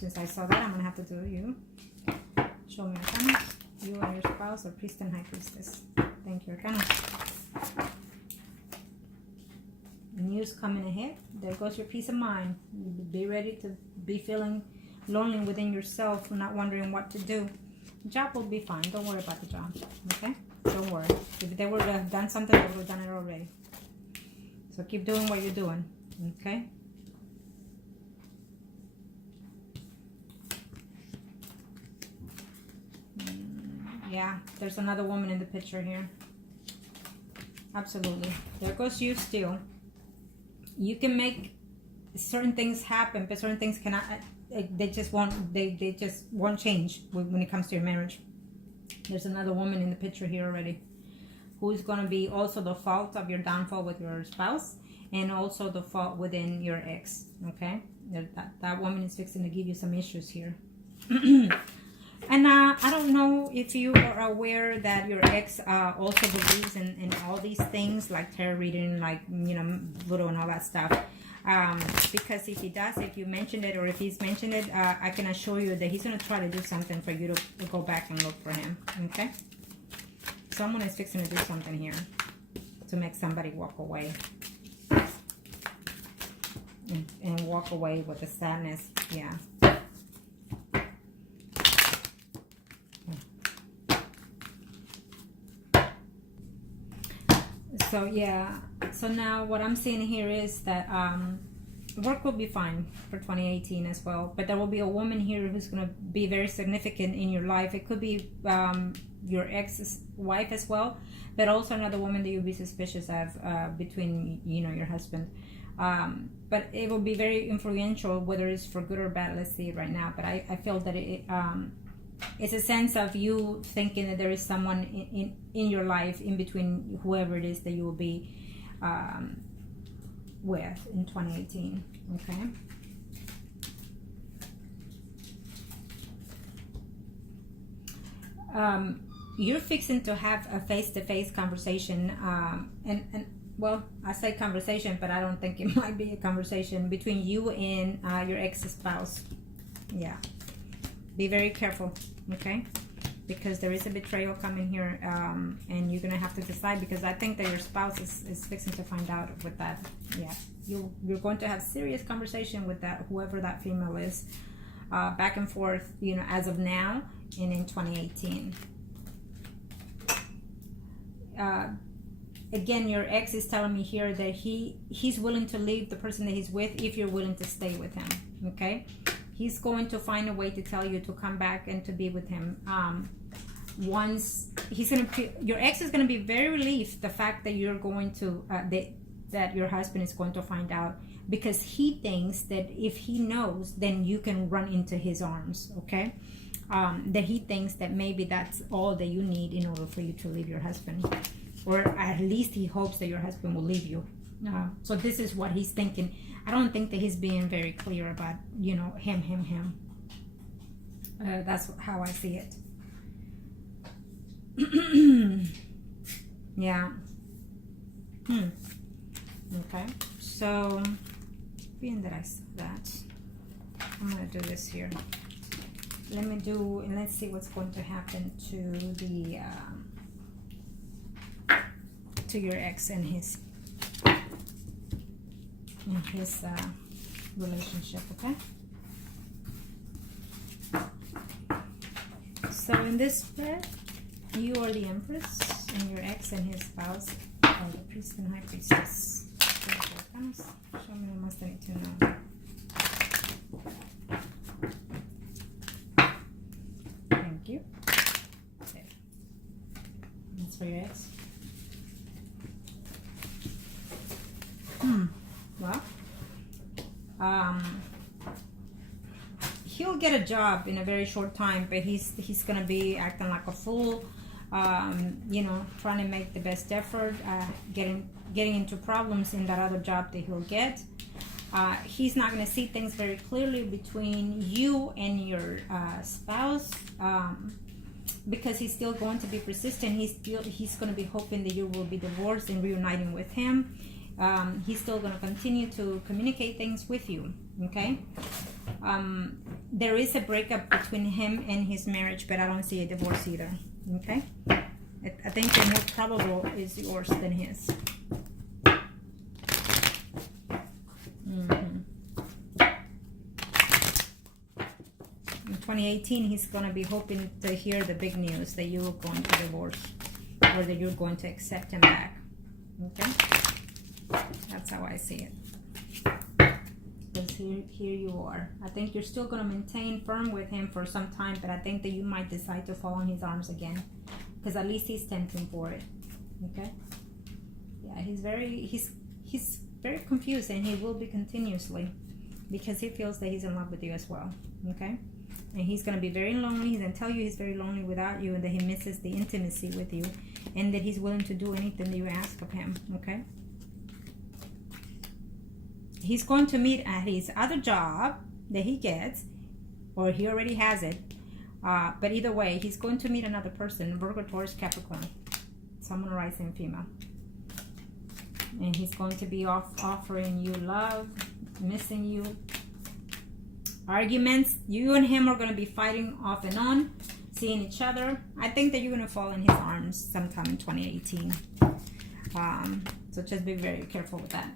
Since I saw that, I'm going to have to do you. Show me Arcana. You and your spouse or priest and high priestess. Thank you, Arcana. News coming ahead. There goes your peace of mind. Be ready to be feeling lonely within yourself, not wondering what to do. The job will be fine. Don't worry about the job. Okay? Don't worry. If they would have done something, they would have done it already. So keep doing what you're doing. Okay? Yeah, there's another woman in the picture here. Absolutely. There goes you still. You can make certain things happen, but certain things cannot. They just won't change when it comes to your marriage. There's another woman in the picture here already, who's going to be also the fault of your downfall with your spouse, and also the fault within your ex. Okay, that woman is fixing to give you some issues here. And I don't know if you are aware that your ex also believes in all these things like tarot reading, like, you know, voodoo and all that stuff. Because if he does, if you mentioned it or if he's mentioned it, I can assure you that he's going to try to do something for you to go back and look for him. Okay? Someone is fixing to do something here to make somebody walk away. And walk away with the sadness. Yeah. So yeah, so now what I'm seeing here is that work will be fine for 2018 as well, but there will be a woman here who's going to be very significant in your life. It could be your ex's wife as well, but also another woman that you'll be suspicious of between, you know, your husband. But it will be very influential, whether it's for good or bad. Let's see it right now. But I feel that it's a sense of you thinking that there is someone in your life in between whoever it is that you will be with in 2018. Okay. You're fixing to have a face-to-face conversation, and well, I say conversation, but I don't think it might be a conversation between you and your ex-spouse. Yeah. Be very careful, okay? Because there is a betrayal coming here, and you're going to have to decide, because I think that your spouse is fixing to find out with that. Yeah, you're going to have serious conversation with that, whoever that female is, back and forth, you know, as of now and in 2018. Again, your ex is telling me here that he's willing to leave the person that he's with if you're willing to stay with him, okay? He's going to find a way to tell you to come back and to be with him. Once he's gonna, your ex is gonna be very relieved the fact that you're going to that your husband is going to find out, because he thinks that if he knows, then you can run into his arms. Okay, that he thinks that maybe that's all that you need in order for you to leave your husband, or at least he hopes that your husband will leave you. So this is what he's thinking. I don't think that he's being very clear about, you know, him. That's how I see it. Yeah. Okay. So, being that I saw that, I'm gonna do this here. Let's see what's going to happen to the to your ex and his relationship. Okay. So in this spread, you are the Empress, and your ex and his spouse are the Priest and High Priestess. Show me what I need to know. Thank you. Okay. That's for your ex. Well, he'll get a job in a very short time, but he's gonna be acting like a fool, you know, trying to make the best effort, getting into problems in that other job that he'll get. He's not gonna see things very clearly between you and your spouse, because he's still going to be persistent. He's going to be hoping that you will be divorced and reuniting with him. He's still going to continue to communicate things with you. Okay. there is a breakup between him and his marriage, but I don't see a divorce either. Okay? I think the more probable is yours than his. In 2018, he's going to be hoping to hear the big news that you're going to divorce, or that you're going to accept him back. Okay? That's how I see it. Because here you are. I think you're still going to maintain firm with him for some time, but I think that you might decide to fall in his arms again. Because at least he's tempting for it. Okay? Yeah, he's very confused, and he will be continuously, because he feels that he's in love with you as well. Okay? And he's going to be very lonely. He's going to tell you he's very lonely without you, and that he misses the intimacy with you, and that he's willing to do anything that you ask of him. Okay? He's going to meet at his other job that he gets, or he already has it. But either way, he's going to meet another person, Virgo, Taurus, Capricorn, someone rising female. And he's going to be offering you love, missing you. Arguments, you and him are going to be fighting off and on, seeing each other. I think that you're going to fall in his arms sometime in 2018. So just be very careful with that.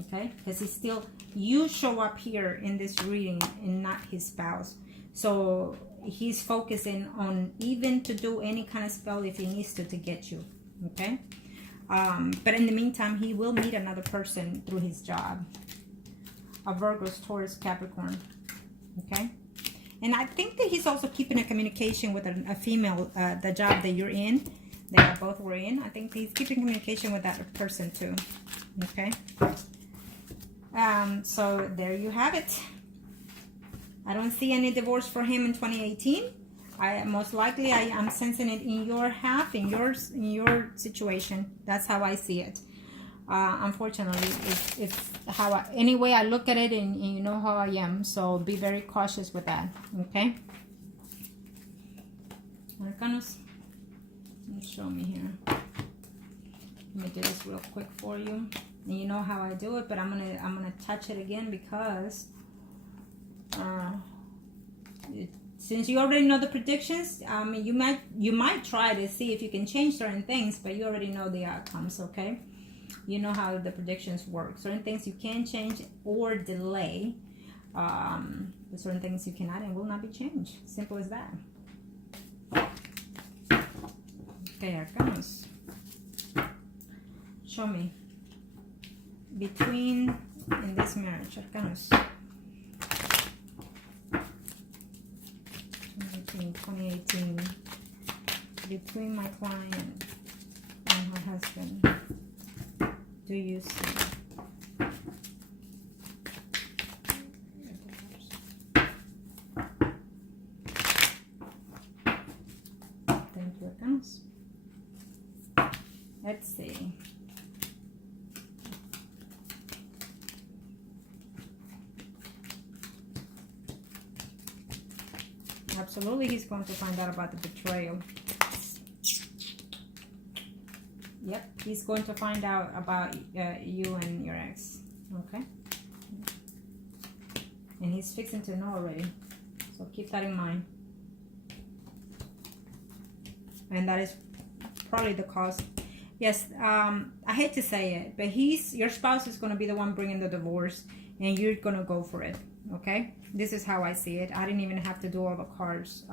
Okay? Because he's still, you show up here in this reading and not his spouse. So he's focusing on even to do any kind of spell if he needs to get you. Okay? But in the meantime, he will meet another person through his job. A Virgo's, Taurus, Capricorn. Okay? And I think that he's also keeping a communication with a female, the job that you're in, that both were in. I think he's keeping communication with that person too. Okay? So there you have it. I don't see any divorce for him in 2018. Most likely I'm sensing it in your half, in your situation. That's how I see it. Unfortunately, it's how any way I look at it, and you know how I am. So be very cautious with that. Okay. Arcanos, show me here. Let me do this real quick for you. And you know how I do it, but I'm gonna touch it again because since you already know the predictions, you might try to see if you can change certain things, but you already know the outcomes. Okay, you know how the predictions work. Certain things you can change or delay, but certain things you cannot and will not be changed. Simple as that. Okay, Arcanos, show me between in this marriage, Arcanos. 2018, between my client and her husband, do you see? Thank you, Arcanos. Let's see. Absolutely, he's going to find out about the betrayal. Yep, he's going to find out about you and your ex. Okay? And he's fixing to know already. So keep that in mind. And that is probably the cause. Yes, I hate to say it, but your spouse is going to be the one bringing the divorce, and you're going to go for it. Okay, this is how I see it. I didn't even have to do all the cards.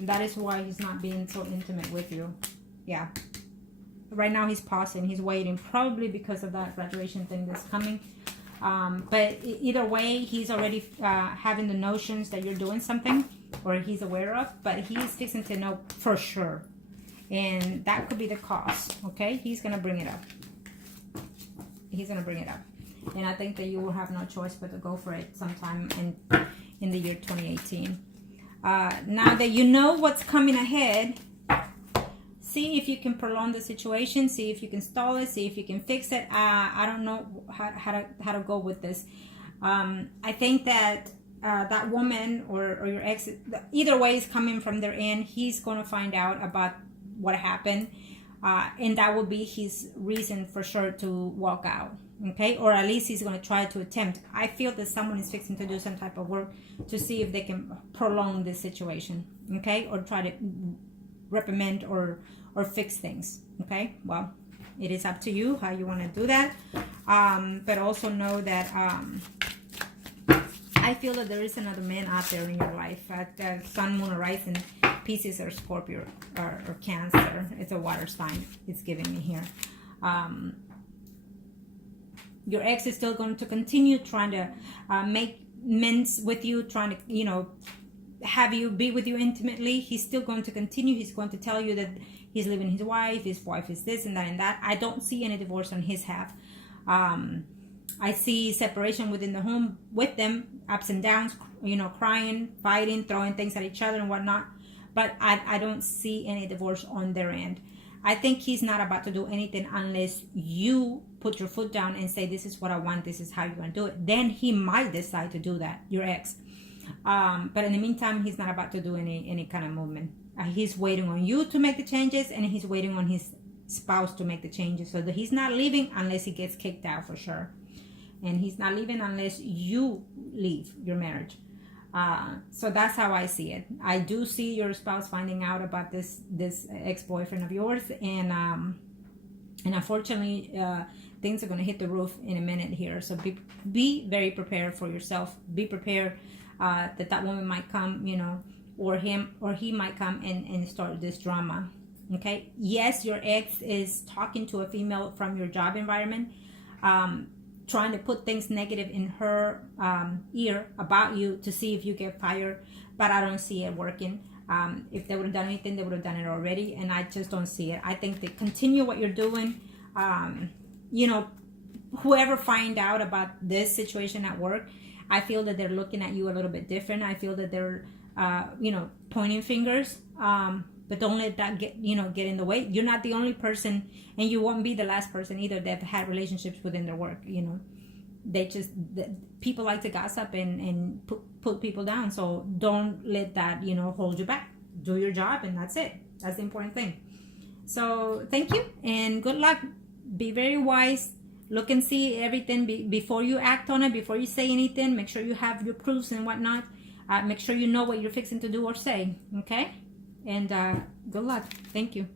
That is why he's not being so intimate with you. Yeah, right now he's pausing, he's waiting, probably because of that graduation thing that's coming. But either way, he's already having the notions that you're doing something, or he's aware of, but he's fixing to know for sure. And that could be the cause, okay? He's going to bring it up. He's going to bring it up. And I think that you will have no choice but to go for it sometime in the year 2018. Now that you know what's coming ahead, see if you can prolong the situation. See if you can stall it. See if you can fix it. I don't know how to go with this. I think that that woman or your ex, either way is coming from their end. He's going to find out about what happened. And that will be his reason for sure to walk out. Okay, or at least he's going to try to attempt. I feel that someone is fixing to do some type of work to see if they can prolong this situation. Okay, or try to reprimand or fix things. Okay, well, it is up to you how you want to do that. But also know that I feel that there is another man out there in your life. Sun, Moon, Horizon, Pisces, or Scorpio, or Cancer. It's a water sign. It's giving me here. Your ex is still going to continue trying to make amends with you, trying to, you know, have you be with you intimately. He's still going to continue. He's going to tell you that he's leaving his wife is this and that and that. I don't see any divorce on his half. I see separation within the home with them, ups and downs, you know, crying, fighting, throwing things at each other and whatnot. But I don't see any divorce on their end. I think he's not about to do anything unless you put your foot down and say, this is what I want, this is how you're going to do it. Then he might decide to do that, your ex. But in the meantime, he's not about to do any kind of movement. He's waiting on you to make the changes, and he's waiting on his spouse to make the changes. So that he's not leaving unless he gets kicked out for sure. And he's not leaving unless you leave your marriage. So that's how I see it. I do see your spouse finding out about this ex-boyfriend of yours, and unfortunately things are going to hit the roof in a minute here. So be very prepared for yourself. Be prepared that woman might come, you know, or he might come and start this drama. Okay, yes, your ex is talking to a female from your job environment, trying to put things negative in her ear about you to see if you get fired, but I don't see it working. If they would have done anything, they would have done it already, and I just don't see it. I think they continue what you're doing. You know, whoever find out about this situation at work, I feel that they're looking at you a little bit different. I feel that they're, you know, pointing fingers. But don't let that get in the way. You're not the only person, and you won't be the last person either that have had relationships within their work. You know, people like to gossip and put people down. So don't let that, you know, hold you back. Do your job, and that's it. That's the important thing. So thank you and good luck. Be very wise. Look and see everything before you act on it. Before you say anything, make sure you have your proofs and whatnot. Make sure you know what you're fixing to do or say. Okay. And good luck. Thank you.